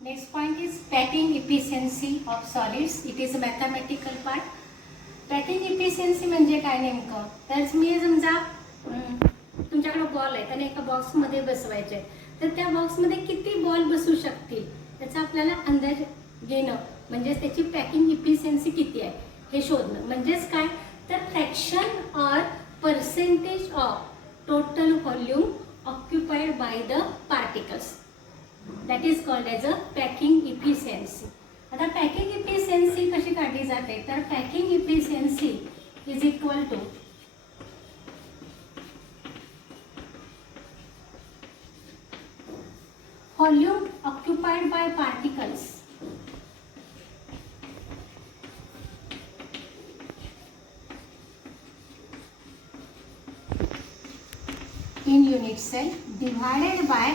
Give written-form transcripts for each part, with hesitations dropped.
Next point is packing efficiency of solids. It is a mathematical part. Packing efficiency म्हणजे काय नेमकं, तर मी समजा तुमच्याकडे बॉल आहे आणि एका बॉक्समध्ये बसवायचे आहे, तर त्या बॉक्समध्ये किती बॉल बसू शकतील त्याचा आपल्याला अंदाज घेणं म्हणजे त्याची पॅकिंग इफिशियन्सी किती आहे हे शोधणं. म्हणजेच काय, तर fraction or percentage of total volume occupied by the particles, that is called as a packing efficiency. आता पॅकिंग इफिशियन्सी कशी काढली जाते, तर packing efficiency is equal to volume occupied by particles in unit cell divided by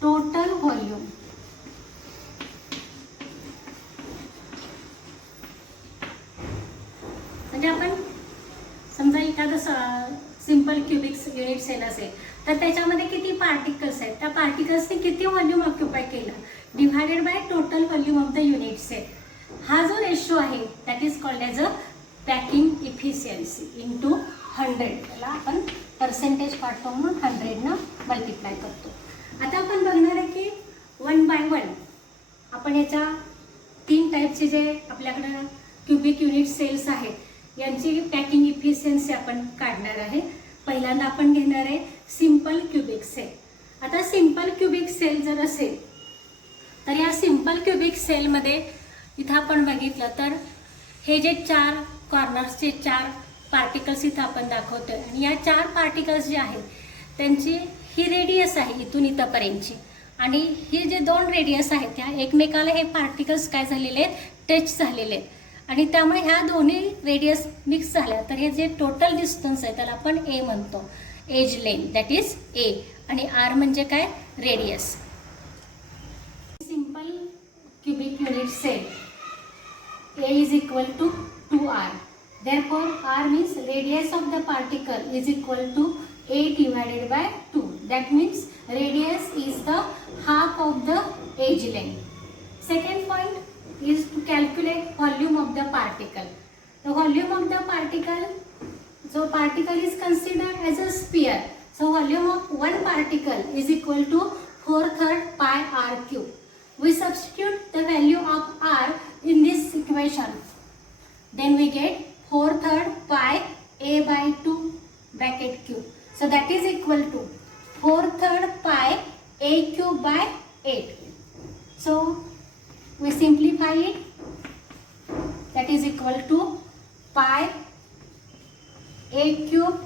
total volume. म्हणजे आपण समजा एखादं simple cubic unit cell असेल तर त्याच्यामध्ये किती पार्टिकल्स आहेत, त्या पार्टिकल्सने किती व्हॉल्यूम ऑक्युपाय केलं divided by total volume of the unit cell. हा जो रेशो आहे that is called as a packing efficiency into 100. त्याला आपण पर्सेंटेज पार्ट म्हणून 100 मल्टिप्लाय करतो. आता आपण बघणार आहे की 1 बाय 1 आपण याच्या 3 टाईपचे जे आपल्याकडं क्युबिक युनिट सेल्स आहेत यांची पॅकिंग इफिशियन्सी आपण काढणार आहे. पहिल्यांदा आपण घेणार आहे सिंपल क्युबिक सेल. आता सिंपल क्युबिक सेल जर असेल तर या सिंपल क्युबिक सेलमध्ये इथं आपण बघितलं तर हे जे 4 कॉर्नर्सचे 4 पार्टिकल्स इथं आपण दाखवतोय आणि या 4 पार्टिकल्स जे आहेत त्यांची ही रेडियस आहे इथून इथंपर्यंतची, आणि ही जे 2 रेडियस आहेत त्या एकमेकाला हे पार्टिकल्स काय झालेले आहेत, टच झालेले आहेत, आणि त्यामुळे ह्या दोन्ही रेडियस मिक्स झाल्या तर हे जे टोटल डिस्टन्स आहे त्याला आपण ए म्हणतो, edge length that is A, आणि आर म्हणजे काय, radius. Simple cubic unit cell A is equal to 2r. Therefore, r means radius of the particle is equal to a divided by 2. That means radius is the half of the edge length. Second point is to calculate volume of the particle. The volume of the particle, so particle is considered as a sphere. So volume of one particle is equal to 4/3 pi r cube. We substitute the value of r in this equation. Then we get 4/3 pi a by 2 bracket cube. So that is equal to 4/3 pi a cube by 8. So we simplify it. That is equal to pi a cube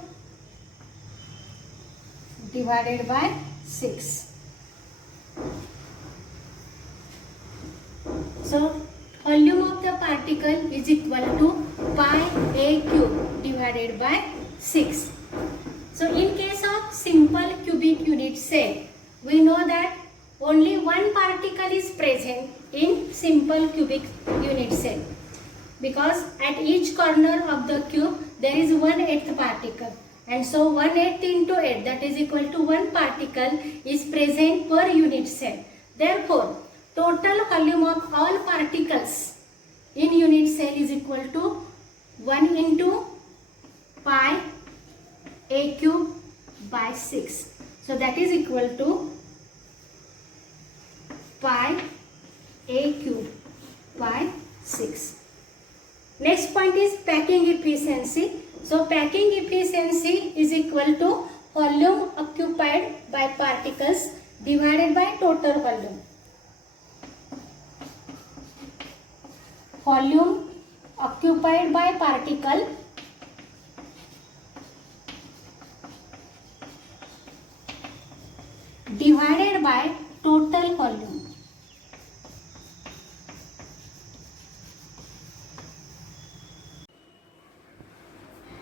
divided by 6. So volume of the particle is equal to pi a cube divided by 6. So in case of simple cubic unit cell, we know that only one particle is present in simple cubic unit cell, because at each corner of the cube there is 1/8 particle, and so 1/8 into 8 that is equal to 1 particle is present per unit cell. Therefore total volume of all particles in unit cell is equal to 1 into pi a cube by 6. So that is equal to pi a cube by 6. Next point is packing efficiency. So packing efficiency is equal to volume occupied by particles divided by total volume. Volume occupied by particle divided by total volume.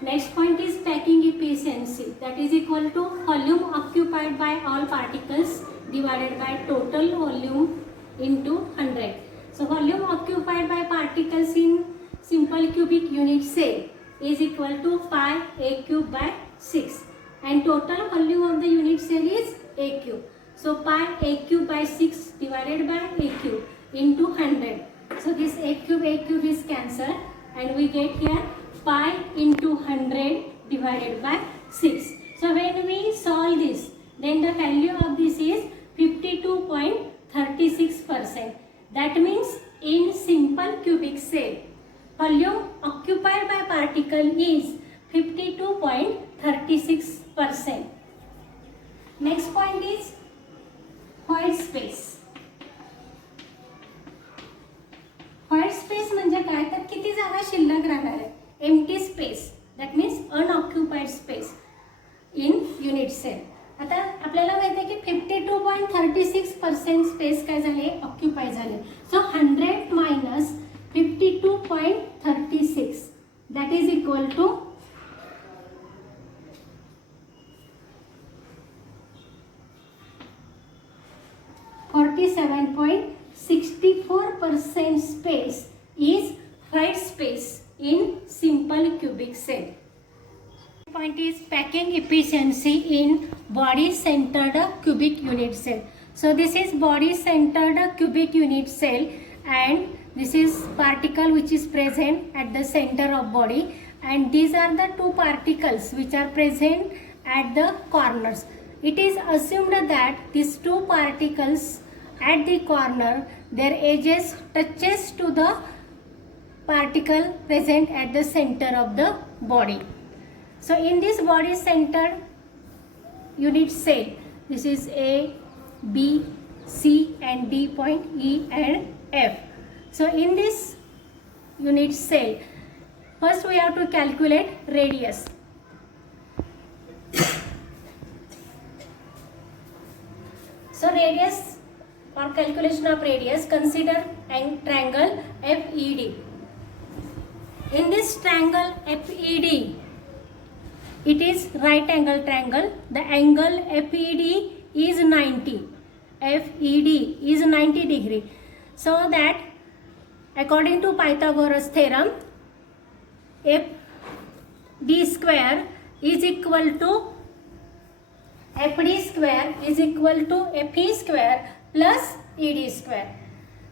Next point is packing efficiency, that is equal to volume occupied by all particles divided by total volume into 100. So volume occupied by particles in simple cubic unit cell is equal to pi a cube by 6, and total volume of the unit cell is a cube. So pi a cube by 6 divided by a cube into 100. So this a cube is cancelled and we get here pi into 100 divided by 6. So when we solve this, then the value of this is 52.36%. That means in simple cubic cell, volume occupied by particle is 52.36%. Next point is void space. void space म्हणजे काय तर किती जागा शिल्लक राहणार आहे. Empty space, that means unoccupied space in unit cell. आता आपल्याला माहिती आहे की 52.36% स्पेस काय झाले, ऑक्युपाय झाले. So 100 minus 52.36 that is equal to 47.64% space is void space in simple cubic cell. Point is packing efficiency in body centered cubic unit cell. So this is body centered cubic unit cell and this is particle which is present at the center of body, and these are the two particles which are present at the corners. It is assumed that these two particles at the corner, their edges touches to the particle present at the center of the body. So in this body centered unit cell, this is A, B, C and D point, E and F. So in this unit cell, first we have to calculate radius. So radius, for calculation of radius, consider a triangle FED. In this triangle FED, it is right angle triangle. The angle FED is 90. FED is 90 degree. So that according to Pythagoras theorem, FD square is equal to FD square is equal to FE square plus ED square.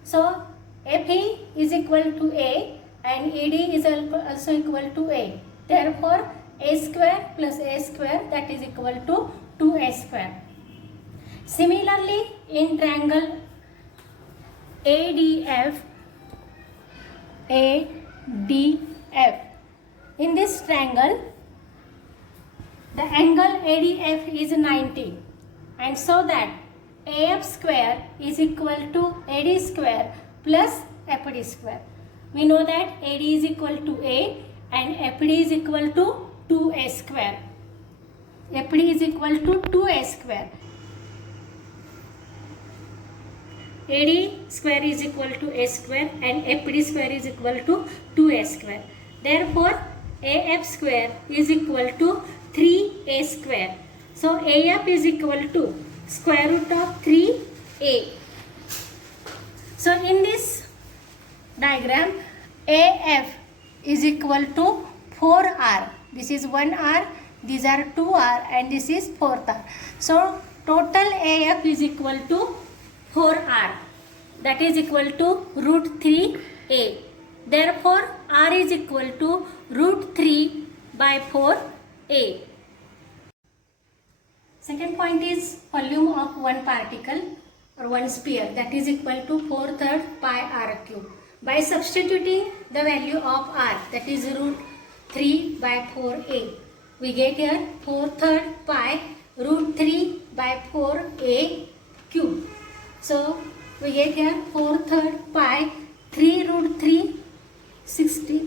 So FE is equal to A and ED is also equal to A. Therefore A square plus A square, that is equal to 2A square. Similarly in triangle ADF, in this triangle the angle ADF is 90, and so that AF square is equal to AD square plus FD square. We know that AD is equal to A and FD is equal to 2A square. FD is equal to 2A square. AD square is equal to A square and FD square is equal to 2A square. Therefore AF square is equal to 3A square. So AF is equal to square root of 3A. So in this diagram, AF is equal to 4R. This is 1R, these are 2R and this is 4th R. So total AF is equal to 4R. That is equal to root 3A. Therefore R is equal to root 3 by 4A. Second point is volume of one particle or one sphere, that is equal to 4/3 pi R cube. By substituting the value of R, that is root 3 by 4A, we get here 4/3 pi root 3 by 4A cube. So we get here 4/3 pi 3 root 3 60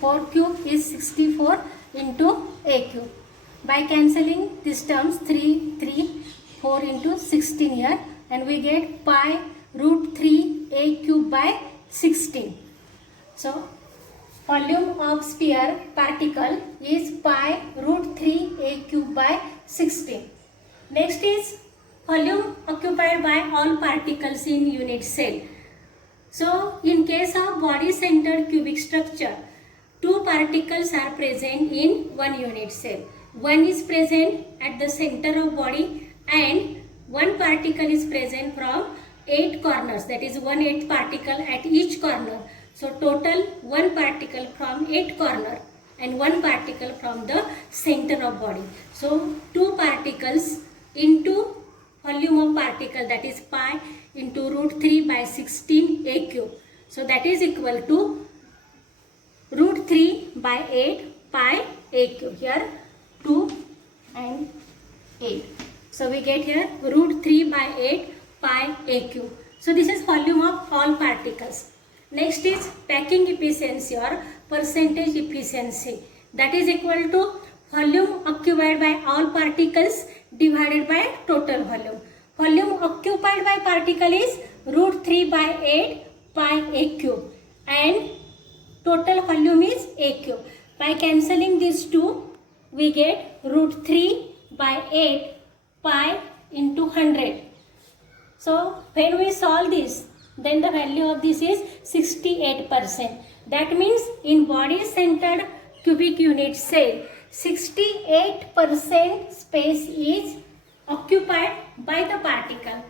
4 cube is 64 into A cube. By cancelling these terms, 3 3 4 into 16 here, and we get pi root 3 A cube by 16. So volume of sphere particle is pi root 3 A cube by 16. Next is volume occupied by all particles in unit cell. So in case of body centered cubic structure, two particles are present in one unit cell. One is present at the center of body and one particle is present from 8 corners, that is 1/8 particle at each corner. So total 1 particle from 8 corner and 1 particle from the center of body. So 2 particles into volume of particle, that is pi into √3 by 16 a cube. So that is equal to √3 by 8 pi a cube. Here 2 and 8. So we get here √3 by 8 pi a cube. So this is volume of all particles. Next is packing efficiency or percentage efficiency. That is equal to volume occupied by all particles divided by total volume. Volume occupied by particle is √3 by 8 pi a cube and total volume is a cube. By cancelling these two, we get √3 by 8 pi into 100. So when we solve this, then the value of this is 68%. That means in body centered cubic unit cell, 68% space is occupied by the particle,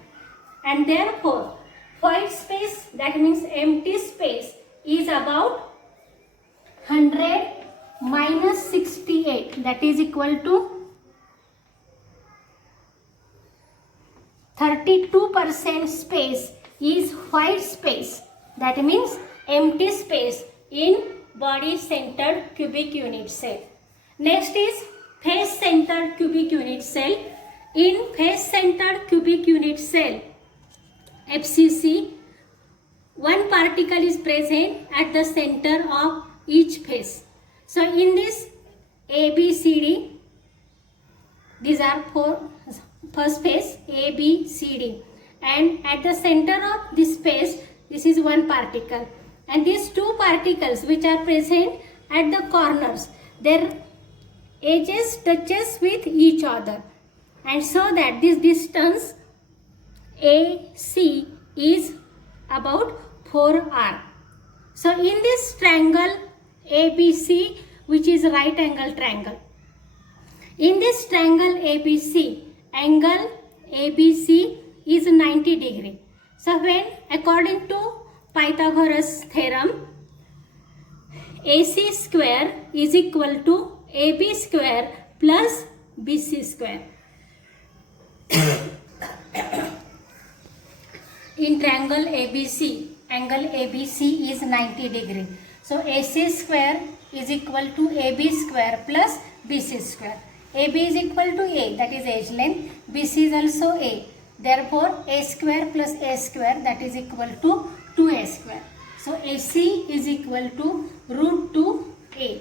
and therefore void space, that means empty space, is about 100 minus 68, that is equal to 32% space is void space, that means empty space in body centered cubic unit cell. Next is face centered cubic unit cell. In face centered cubic unit cell, FCC, one particle is present at the center of each face. So in this ABCD, these are first face ABCD, and at the center of this face, this is one particle, and these two particles which are present at the corners, their edges touches with each other, and so that this distance AC is about 4r. So in this triangle ABC, which is right angle triangle, in this triangle ABC, angle ABC is 90 degree. So when according to Pythagoras theorem, AC square is equal to AB square plus BC square. In triangle ABC, angle ABC is 90 degree. So AC square is equal to AB square plus BC square. AB is equal to A, that is edge length. BC is also A. Therefore, A square plus A square, that is equal to 2A square. So AC is equal to √2A.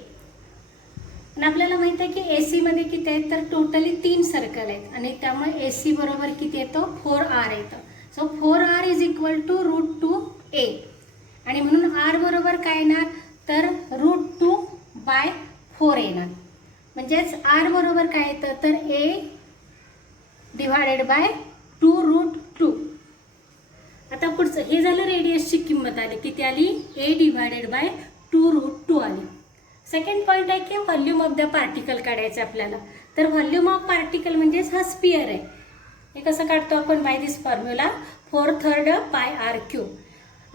आणि आपल्याला माहित आहे की AC मध्ये किती आहेत, तर totally 3 circle आहेत आणि त्यामुळे AC बरोबर किती येतो, 4r येतं. सो 4r is equal to √2A, आणि म्हणून r बरोबर काय येणार, तर √2 बाय 4 येणार. म्हणजेच r बरोबर काय येतं, तर A डिवायडेड बाय 2√2. आता पुढचं हे झालं, रेडियसची किंमत आली, किती आली, A डिवायडेड बाय 2√2 आली. सेकंड पॉईंट आहे की व्हॉल्यूम ऑफ द पार्टिकल काढायचं आपल्याला. तर व्हॉल्यूम ऑफ पार्टिकल म्हणजेच हा स्पियर आहे. हे कसं काढतो आपण, by this formula 4/3 pi r cube.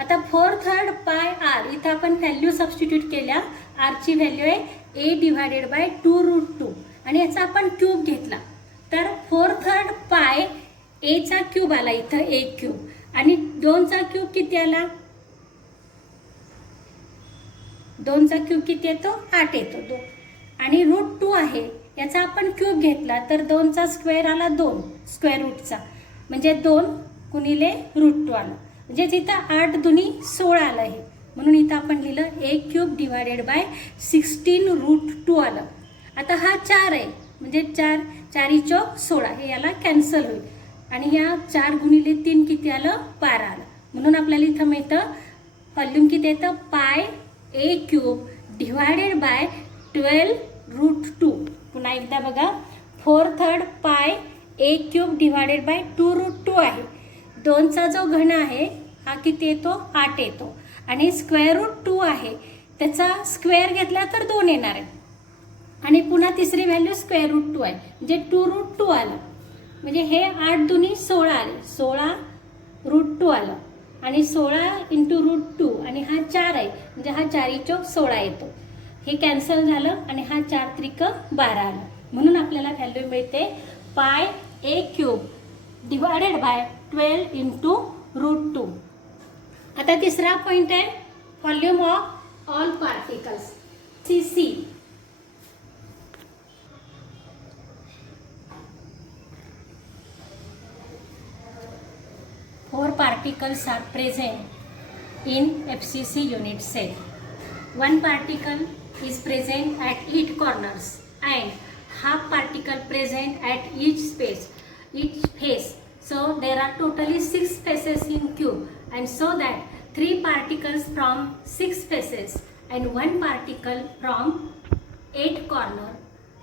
आता 4/3 पाय r इथं आपण व्हॅल्यू सबस्टिट्यूट केल्या. r ची व्हॅल्यू आहे A डिवायडेड बाय 2√2 आणि याचा आपण क्यूब घेतला, तर 4/3 पाय A चा क्यूब आला इथं, A क्यूब, आणि 2 चा क्यूब किती आला, 2 चा क्यूब किती येतो, 8 येतो 2, आणि √2 आहे याचा आपण क्यूब घेतला, तर 2 चा स्क्वेअर आला 2 स्क्वेअर रूटचा, म्हणजे 2 गुणिले √2 आलं, म्हणजे इथं 8 दुनी 16 आलं आहे. म्हणून इथं आपण लिहिलं A क्यूब डिवायडेड बाय 16√2 आलं. आता हा 4 आहे, म्हणजे 4 चौक 16, हे याला कॅन्सल होईल, आणि या 4 गुणिले 3 किती आलं, 12 आलं. म्हणून आपल्याला इथं मिळतं व्हॉल्यूम किती येतं, पाय A क्यूब डिवायडेड बाय 12√2. पुन्हा एकदा बघा, 4/3 पाय A क्यूब डिवायडेड बाय 2√2 आहे. 2 चा जो घन आहे हा किती येतो, 8 येतो, आणि स्क्वेअर रूट 2 आहे त्याचा स्क्वेअर घेतला तर 2 येणार आहे, आणि पुन्हा तिसरी व्हॅल्यू स्क्वेअर रूट 2 आहे, म्हणजे 2√2 आलं. म्हणजे हे 8 दुनी 16 आले, 16√2 आलं आणि 16 इंटू √2 आणि हा 4 आहे म्हणजे हा 4 चौक 16 येतो. हे कॅन्सल झालं आणि हा 4 त्रिक 12 आलं. म्हणून आपल्याला व्हॅल्यू मिळते पाय ए क्यूब डिवायडेड बाय 12 इंटू √2. आता तिसरा पॉईंट आहे volume of all particles CC. Four particles are present in FCC unit cell. One particle is present at each corners and half particle present at each face. So there are totally 6 faces in cube, and so that 3 particles from 6 faces and 1 particle from 8 corners.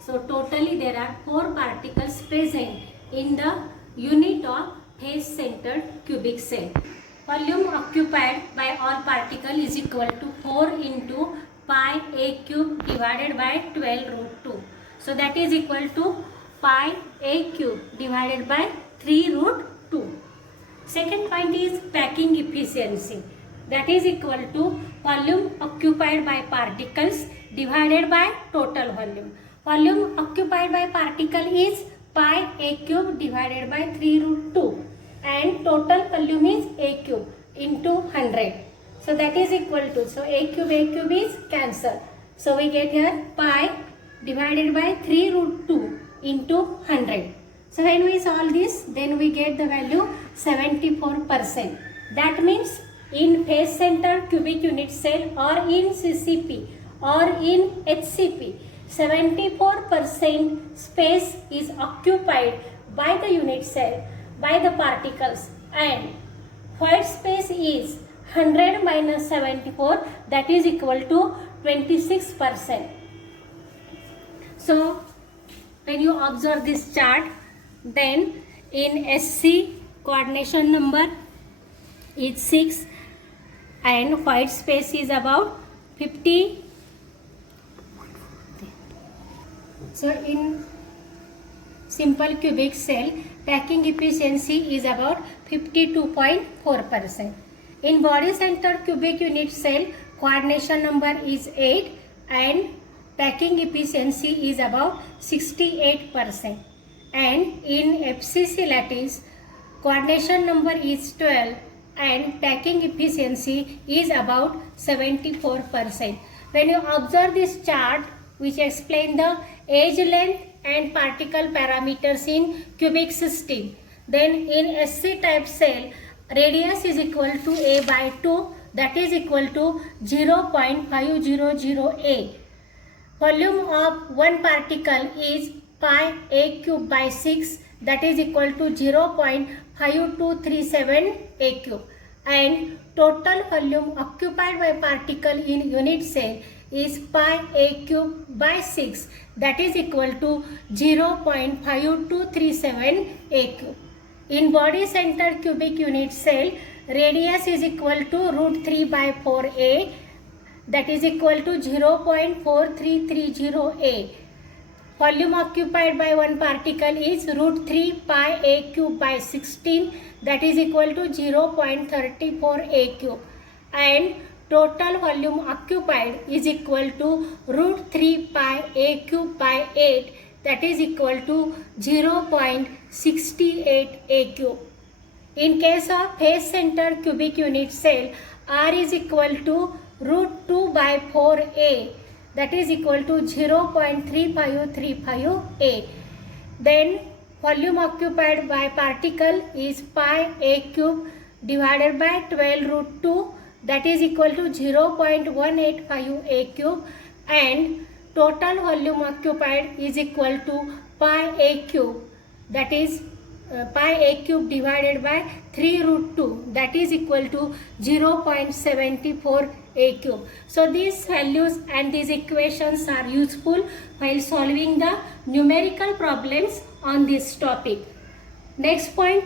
So totally there are 4 particles present in the unit of face-centered cubic cell. Volume occupied by all particle is equal to 4 into pi a cube divided by 12√2. So that is equal to pi a cube divided by 3√2. Second point is packing efficiency. That is equal to volume occupied by particles divided by total volume. Volume occupied by particle is pi a cube divided by 3√2 and total volume is a cube into 100. So that is equal to, so a cube is cancelled. So we get here pi divided by 3√2 into 100. So when we solve this, then we get the value 74%. That means in face center cubic unit cell or in CCP or in HCP, 74% space is occupied by the unit cell, by the particles, and white space is 100 minus 74, that is equal to 26%. So when you observe this chart, then in SC coordination number is 6 and white space is about 50. So in simple cubic cell, packing efficiency is about 52.4%. In body center cubic unit cell, coordination number is 8 and packing efficiency is about 68%. And in FCC lattice, coordination number is 12 and packing efficiency is about 74%. When you observe this chart, which explain the edge length and particle parameters in cubic system, then in SC type cell, radius is equal to a by 2, that is equal to 0.500 a. Volume of one particle is pi a cube by 6, that is equal to 0.5237 a cube, and total volume occupied by particle in unit cell is pi a cube by 6, that is equal to 0.5237 a cube. In body center cubic unit cell, radius is equal to √3 by 4a, that is equal to 0.4330 a. Volume occupied by one particle is √3 pi a cube by 16, that is equal to 0.34 a cube, and total volume occupied is equal to √3 pi a cube by 8, that is equal to 0.68 a cube. In case of face center cubic unit cell, R is equal to √2 by 4a, that is equal to 0.3535 a. Then volume occupied by particle is pi a cube divided by 12√2, that is equal to 0.185 a cube, and total volume occupied is equal to pi a cube, that is pi a cube divided by 3√2, that is equal to 0.74 a cube. So these values and these equations are useful while solving the numerical problems on this topic. Next point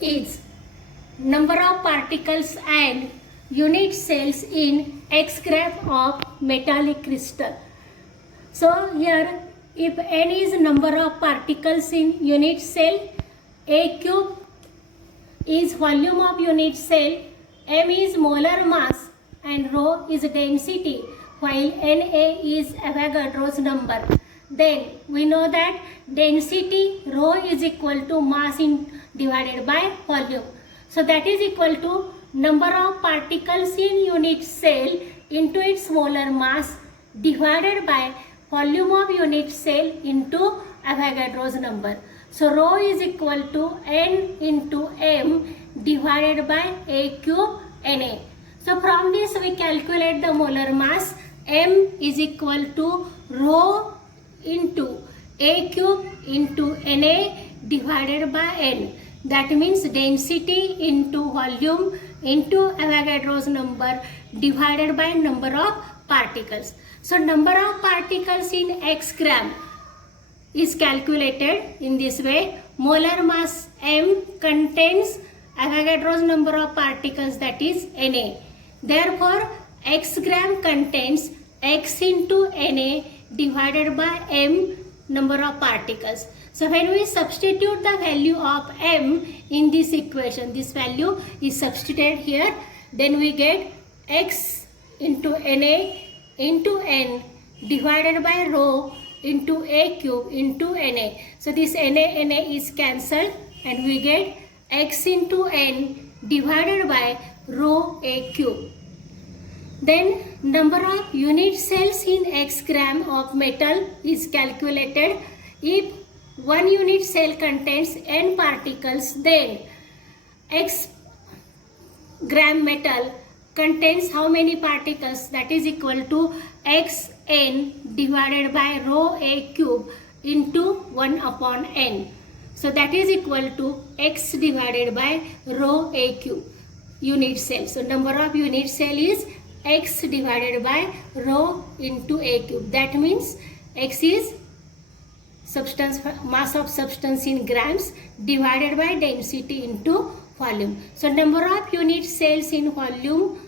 is number of particles and unit cells in X graph of metallic crystal. So here If n is number of particles in unit cell, a cube is volume of unit cell, m is molar mass and rho is density, while Na is Avogadro's number. Then we know that density rho is equal to mass divided by volume. So that is equal to number of particles in unit cell into its molar mass divided by volume of unit cell into Avogadro's number. So rho is equal to n into m divided by a cube Na. So from this we calculate the molar mass. M is equal to rho into a cube into Na divided by n. That means density into volume into Avogadro's number divided by number of particles. So number of particles in x gram is calculated in this way. Molar mass m contains Avogadro's number of particles, that is Na. Therefore x gram contains x into Na divided by m number of particles. So when we substitute the value of m in this equation, this value is substituted here, then we get x into Na into n divided by rho into a cube into Na. So this Na is cancelled and we get x into n divided by rho a cube. Then number of unit cells in x gram of metal is calculated. If 1 unit cell contains n particles, then x gram metal contains how many particles? That is equal to xn divided by rho a cube into 1 upon n. So that is equal to x divided by rho a cube unit cell. So number of unit cell is x divided by rho into a cube. That means x is substance, mass of substance in grams divided by density into volume. So number of unit cells in volume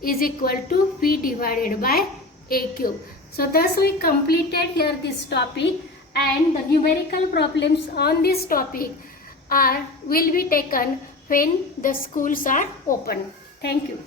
is equal to V divided by a cube. So thus we completed here this topic, and the numerical problems on this topic will be taken when the schools are open. Thank you.